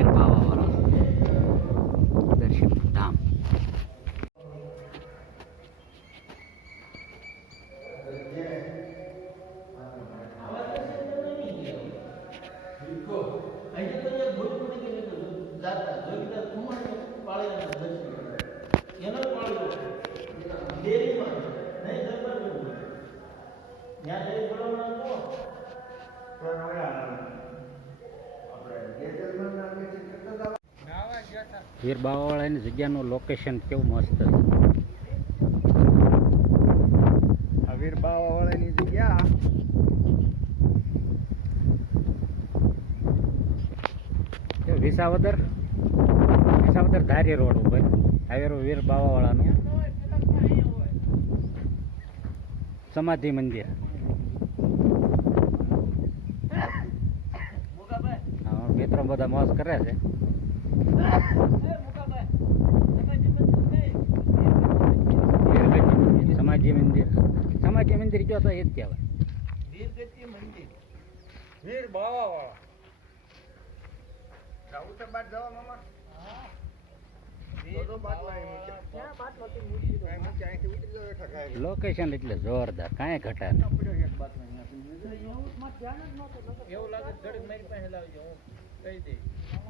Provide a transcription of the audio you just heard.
વીર બાવાવાળા દર્શન ધામ. વીર બાવાવાળાની જગ્યાનું લોકેશન કેવું મસ્ત છે. વીર બાવાવાળાની જગ્યા વિસાવદર ધારી રોડ ઉપર આવેલું વીર બાવાવાળાનું સમાધિ મંદિર. મિત્રો બધા મોજ કરે છે. સમાધિ મંદિર કયો તો એ જ કહેવાય વીરગતિ મંદિર વીર બાવાવાળા. જવું છે બાદ જવા મામા. લોકેશન એટલે જોરદાર, કાંઈ ઘટા નહીં. એવું લાગે ઘડી મારી પાસે લાવજો, હું કહી દઈશ.